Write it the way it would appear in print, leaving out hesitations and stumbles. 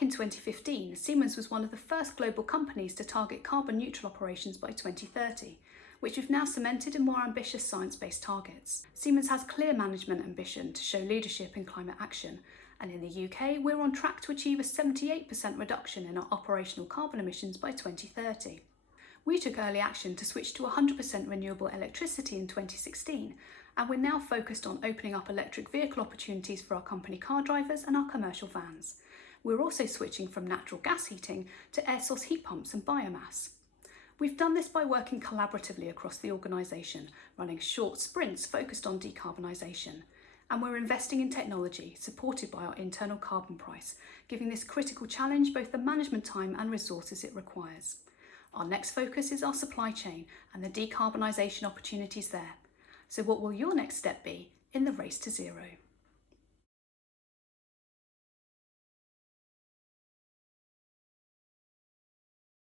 Back in 2015, Siemens was one of the first global companies to target carbon neutral operations by 2030, which we've now cemented in more ambitious science-based targets. Siemens has clear management ambition to show leadership in climate action, and in the UK, we're on track to achieve a 78% reduction in our operational carbon emissions by 2030. We took early action to switch to 100% renewable electricity in 2016, and we're now focused on opening up electric vehicle opportunities for our company car drivers and our commercial vans. We're also switching from natural gas heating to air source heat pumps and biomass. We've done this by working collaboratively across the organisation, running short sprints focused on decarbonisation. And we're investing in technology supported by our internal carbon price, giving this critical challenge both the management time and resources it requires. Our next focus is our supply chain and the decarbonisation opportunities there. So what will your next step be in the race to zero?